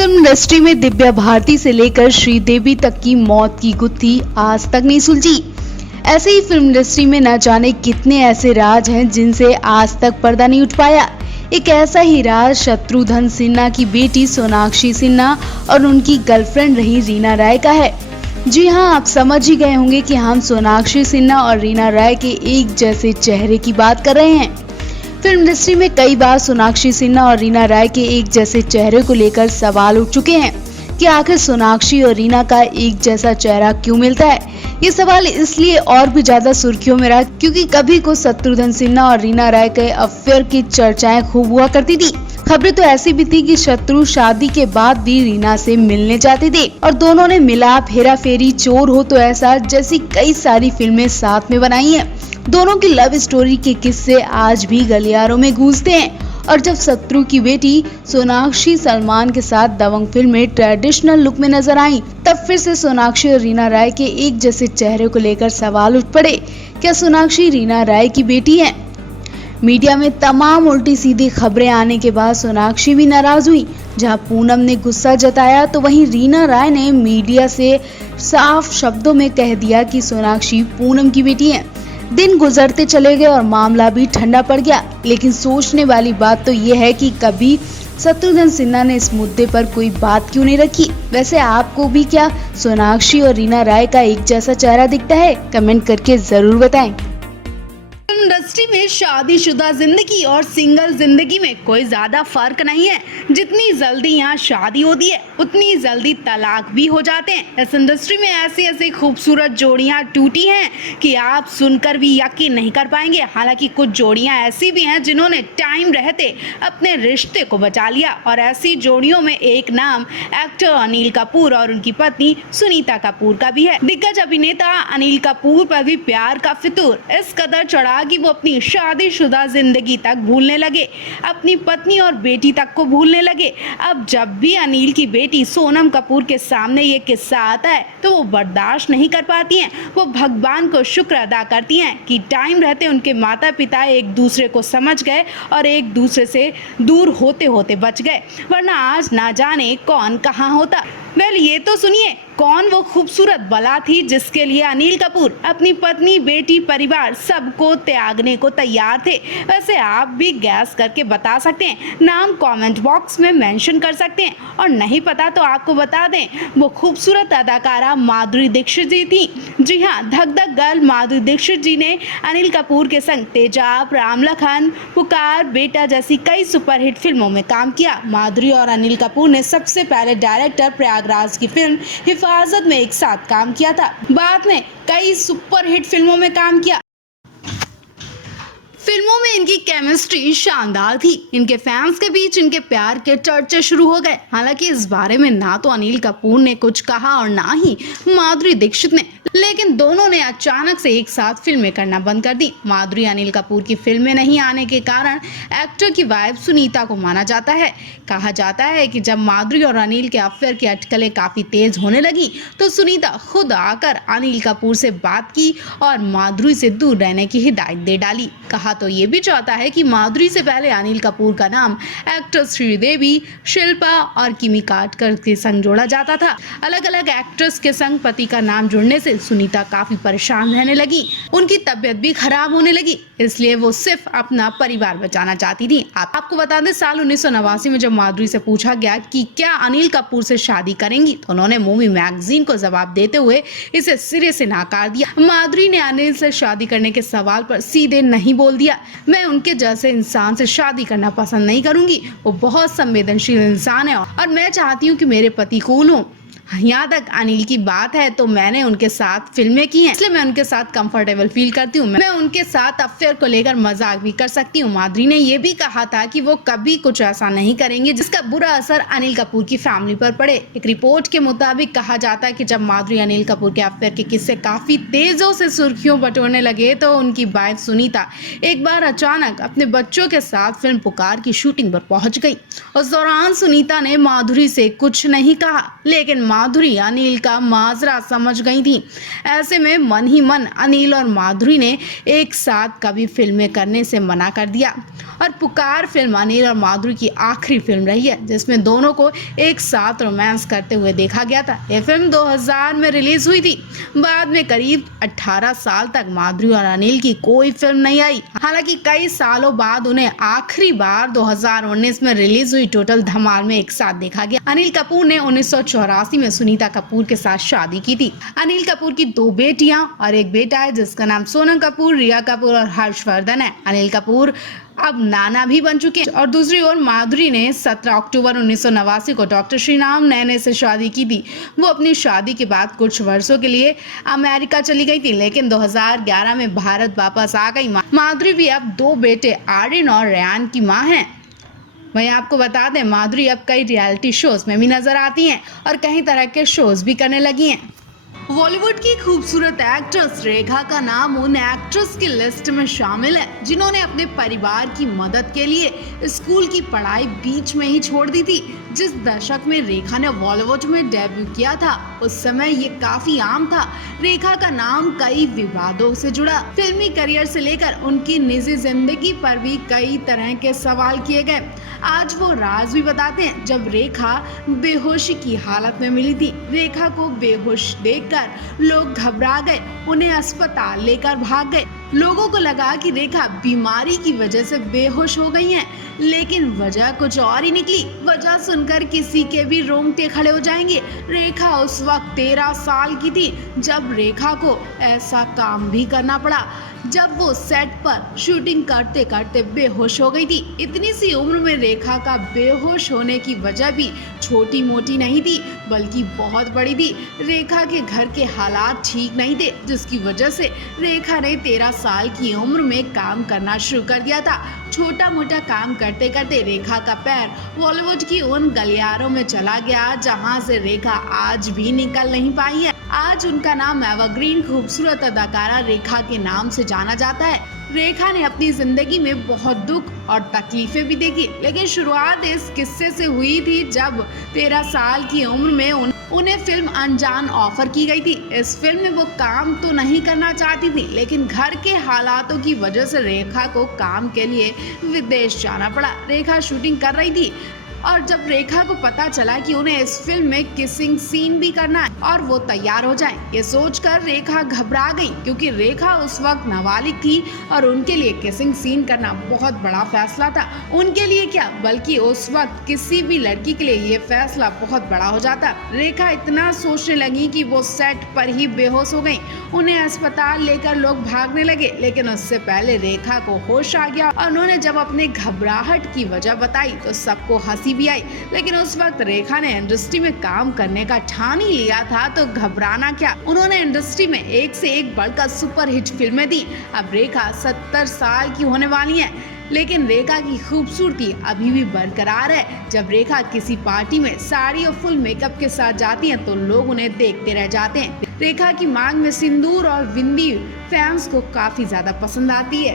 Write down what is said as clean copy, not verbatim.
Film industry में दिव्या भारती से लेकर श्रीदेवी तक की मौत की गुत्थी आज तक नहीं सुलझी। ऐसे ही फिल्म इंडस्ट्री में न जाने कितने ऐसे राज हैं जिनसे आज तक पर्दा नहीं उठ पाया। एक ऐसा ही राज शत्रुघ्न सिन्हा की बेटी सोनाक्षी सिन्हा और उनकी गर्लफ्रेंड रही रीना राय का है। जी हाँ, आप समझ ही गए होंगे कि हम सोनाक्षी सिन्हा और रीना राय के एक जैसे चेहरे की बात कर रहे हैं। फिल्म इंडस्ट्री में कई बार सोनाक्षी सिन्हा और रीना राय के एक जैसे चेहरे को लेकर सवाल उठ चुके हैं कि आखिर सोनाक्षी और रीना का एक जैसा चेहरा क्यों मिलता है। ये सवाल इसलिए और भी ज्यादा सुर्खियों में रहा क्योंकि कभी को शत्रुघ्न सिन्हा और रीना राय के अफेयर की चर्चाएं खूब हुआ करती थी। खबरें तो ऐसी भी थी कि शत्रु शादी के बाद भी रीना से मिलने जाते थे और दोनों ने मिलाप, हेरा फेरी, चोर हो तो ऐसा जैसी कई सारी फिल्में साथ में बनाई हैं। दोनों की लव स्टोरी के किस्से आज भी गलियारों में गूंजते हैं। और जब शत्रु की बेटी सोनाक्षी सलमान के साथ दबंग फिल्म में ट्रेडिशनल लुक में नजर आई, तब फिर से सोनाक्षी और रीना राय के एक जैसे चेहरे को लेकर सवाल उठ पड़े, क्या सोनाक्षी रीना राय की बेटी है? मीडिया में तमाम उल्टी सीधी खबरें आने के बाद सोनाक्षी भी नाराज हुई। जहां पूनम ने गुस्सा जताया तो वहीं रीना राय ने मीडिया से साफ शब्दों में कह दिया कि सोनाक्षी पूनम की बेटी है। दिन गुजरते चले गए और मामला भी ठंडा पड़ गया, लेकिन सोचने वाली बात तो ये है कि कभी शत्रुघ्न सिन्हा ने इस मुद्दे पर कोई बात क्यों नहीं रखी। वैसे आपको भी क्या सोनाक्षी और रीना राय का एक जैसा चेहरा दिखता है? कमेंट करके जरूर बताएं। इंडस्ट्री में शादीशुदा जिंदगी और सिंगल जिंदगी में कोई ज्यादा फर्क नहीं है। जितनी जल्दी यहाँ शादी होती है उतनी जल्दी तलाक भी हो जाते हैं। इस इंडस्ट्री में ऐसी ऐसी खूबसूरत जोड़ियां टूटी हैं कि आप सुनकर भी यकीन नहीं कर पाएंगे। हालांकि कुछ जोड़ियां ऐसी भी हैं जिन्होंने टाइम रहते अपने रिश्ते को बचा लिया और ऐसी जोड़ियों में एक नाम एक्टर अनिल कपूर और उनकी पत्नी सुनीता कपूर का भी है। दिग्गज अभिनेता अनिल कपूर पर भी प्यार का फितूर इस कदर चढ़ा कि वो अपनी शादीशुदा जिंदगी तक भूलने लगे, अपनी पत्नी और बेटी तक को भूलने लगे। अब जब भी अनिल की बेटी सोनम कपूर के सामने ये किस्सा आता है तो वो बर्दाश्त नहीं कर पाती हैं। वो भगवान को शुक्र अदा करती हैं कि टाइम रहते उनके माता पिता एक दूसरे को समझ गए और एक दूसरे से दूर होते होते बच गए, वरना आज ना जाने कौन कहाँ होता। ये तो सुनिए, कौन वो खूबसूरत बला थी जिसके लिए अनिल कपूर अपनी पत्नी, बेटी, परिवार सबको त्यागने को तैयार थे? वैसे आप भी गैस करके बता सकते हैं, नाम कमेंट बॉक्स में मेंशन कर सकते हैं। और नहीं पता तो आपको बता दें, वो खूबसूरत अदाकारा माधुरी दीक्षित जी थी। जी हाँ, धक धक गर्ल माधुरी दीक्षित जी ने अनिल कपूर के संग तेजाब, राम लखन, पुकार, बेटा जैसी कई सुपरहिट फिल्मों में काम किया। माधुरी और अनिल कपूर ने सबसे पहले डायरेक्टर प्रयागराज की फिल्म हिफाजत में एक साथ काम किया था। बाद में कई सुपरहिट फिल्मों में काम किया। फिल्मों में इनकी केमिस्ट्री शानदार थी। इनके फैंस के बीच इनके प्यार के चर्चे शुरू हो गए। हालांकि इस बारे में ना तो अनिल कपूर ने कुछ कहा और ना ही माधुरी दीक्षित ने, लेकिन दोनों ने अचानक से एक साथ फिल्में करना बंद कर दी। माधुरी अनिल कपूर की फिल्में नहीं आने के कारण एक्टर की वाइफ सुनीता को माना जाता है। कहा जाता है कि जब माधुरी और अनिल के अफेयर की अटकलें काफी तेज होने लगी तो सुनीता खुद आकर अनिल कपूर से बात की और माधुरी से दूर रहने की हिदायत दे डाली। कहा तो ये भी चाहता है कि माधुरी से पहले अनिल कपूर का नाम एक्टर श्रीदेवी, शिल्पा और किमी काटकर के संग जोड़ा जाता था। अलग अलग एक्ट्रेस के संग पति का नाम जुड़ने से सुनीता काफी परेशान रहने लगी। उनकी तबीयत भी खराब होने लगी, इसलिए वो सिर्फ अपना परिवार बचाना चाहती थी। आपको बता दें, साल 1989 में जब माधुरी से पूछा गया कि क्या अनिल कपूर से शादी करेंगी तो उन्होंने मूवी मैगजीन को जवाब देते हुए इसे सिरे से नकार दिया। माधुरी ने अनिल से शादी करने के सवाल पर सीधे नहीं बोल दिया, मैं उनके जैसे इंसान से शादी करना पसंद नहीं करूंगी। वो बहुत संवेदनशील इंसान है और मैं चाहती हूँ कि मेरे पति कूल हों। यहाँ तक अनिल की बात है तो मैंने उनके साथ फिल्में की हैं, इसलिए मैं उनके साथ कंफर्टेबल फील करती हूँ। मैं उनके साथ अफेयर को लेकर मजाक भी कर सकती हूँ। माधुरी ने यह भी कहा था कि वो कभी कुछ ऐसा नहीं करेंगे जिसका बुरा असर अनिल कपूर की फैमिली पर पड़े। एक रिपोर्ट के मुताबिक कहा जाता है कि जब माधुरी अनिल कपूर के अफेयर के किस्से काफी तेजों से सुर्खियों बटोरने लगे तो उनकी वाइफ सुनीता एक बार अचानक अपने बच्चों के साथ फिल्म पुकार की शूटिंग पर पहुंच गई। उस दौरान सुनीता ने माधुरी से कुछ नहीं कहा, लेकिन माधुरी अनिल का माजरा समझ गई थी। ऐसे में मन ही मन अनिल और माधुरी ने एक साथ कभी फिल्में करने से मना कर दिया और पुकार फिल्म अनिल और माधुरी की आखिरी फिल्म रही है जिसमें दोनों को एक साथ रोमांस करते हुए देखा गया था। यह फिल्म 2000 में रिलीज हुई थी। बाद में करीब 18 साल तक माधुरी और अनिल की कोई फिल्म नहीं आई। हालांकि कई सालों बाद उन्हें आखिरी बार 2019 में रिलीज हुई टोटल धमाल में एक साथ देखा गया। अनिल कपूर ने 1984 में सुनीता कपूर के साथ शादी की थी। अनिल कपूर की 2 बेटियां और एक बेटा है जिसका नाम सोनम कपूर, रिया कपूर और हर्षवर्धन है। अनिल कपूर अब नाना भी बन चुके हैं। और दूसरी ओर माधुरी ने 17 अक्टूबर 1989 को डॉक्टर श्रीराम नैने से शादी की थी। वो अपनी शादी के बाद कुछ वर्षों के लिए अमेरिका चली गई थी, लेकिन 2011 में भारत वापस आ गई। माधुरी भी अब 2 बेटे आर्यन और रेयान की मां हैं। वहीं आपको बता दें, माधुरी अब कई रियलिटी शोज में भी नजर आती हैं और कई तरह के शोज भी करने लगी हैं। बॉलीवुड की खूबसूरत एक्ट्रेस रेखा का नाम उन एक्ट्रेस की लिस्ट में शामिल है जिन्होंने अपने परिवार की मदद के लिए स्कूल की पढ़ाई बीच में ही छोड़ दी थी। जिस दशक में रेखा ने बॉलीवुड में डेब्यू किया था उस समय ये काफी आम था। रेखा का नाम कई विवादों से जुड़ा। फिल्मी करियर से लेकर उनकी निजी जिंदगी पर भी कई तरह के सवाल किए गए। आज वो राज भी बताते हैं जब रेखा बेहोशी की हालत में मिली थी। रेखा को बेहोश देखकर लोग घबरा गए, उन्हें अस्पताल लेकर भाग गए। लोगों को लगा कि रेखा बीमारी की वजह से बेहोश हो गई हैं, लेकिन वजह कुछ और ही निकली। वजह सुनकर किसी के भी रोंगटे खड़े हो जाएंगे। रेखा उस वक्त 13 साल की थी जब रेखा को ऐसा काम भी करना पड़ा जब वो सेट पर शूटिंग करते करते बेहोश हो गई थी। इतनी सी उम्र में रेखा का बेहोश होने की वजह भी छोटी मोटी नहीं थी बल्कि बहुत बड़ी थी। रेखा के घर के हालात ठीक नहीं थे जिसकी वजह से रेखा ने 13 साल की उम्र में काम करना शुरू कर दिया था। छोटा मोटा काम करते करते रेखा का पैर बॉलीवुड की उन गलियारों में चला गया जहां से रेखा आज भी निकल नहीं पाई है। आज उनका नाम एवरग्रीन खूबसूरत अदाकारा रेखा के नाम से जाना जाता है। रेखा ने अपनी जिंदगी में बहुत दुख और तकलीफें भी देखी, लेकिन शुरुआत इस किस्से से हुई थी जब 13 साल की उम्र में उन्हें फिल्म अनजान ऑफर की गई थी। इस फिल्म में वो काम तो नहीं करना चाहती थी, लेकिन घर के हालातों की वजह से रेखा को काम के लिए विदेश जाना पड़ा। रेखा शूटिंग कर रही थी और जब रेखा को पता चला कि उन्हें इस फिल्म में किसिंग सीन भी करना है और वो तैयार हो जाएं, ये सोचकर रेखा घबरा गई क्योंकि रेखा उस वक्त नाबालिग थी और उनके लिए किसिंग सीन करना बहुत बड़ा फैसला था। उनके लिए क्या बल्कि उस वक्त किसी भी लड़की के लिए ये फैसला बहुत बड़ा हो जाता। रेखा इतना सोचने लगी कि वो सेट पर ही बेहोश हो गई। उन्हें अस्पताल लेकर लोग भागने लगे, लेकिन उससे पहले रेखा को होश आ गया और उन्होंने जब अपने घबराहट की वजह बताई तो सबको हंसी भी आई। लेकिन उस वक्त रेखा ने इंडस्ट्री में काम करने का ठान ही लिया था तो घबराना क्या। उन्होंने इंडस्ट्री में एक से एक बढ़कर सुपरहिट फिल्में दी। अब रेखा 70 साल की होने वाली हैं, लेकिन रेखा की खूबसूरती अभी भी बरकरार है। जब रेखा किसी पार्टी में साड़ी और फुल मेकअप के साथ जाती हैं तो लोग उन्हें देखते रह जाते हैं। रेखा की मांग में सिंदूर और बिंदी फैंस को काफी ज्यादा पसंद आती है।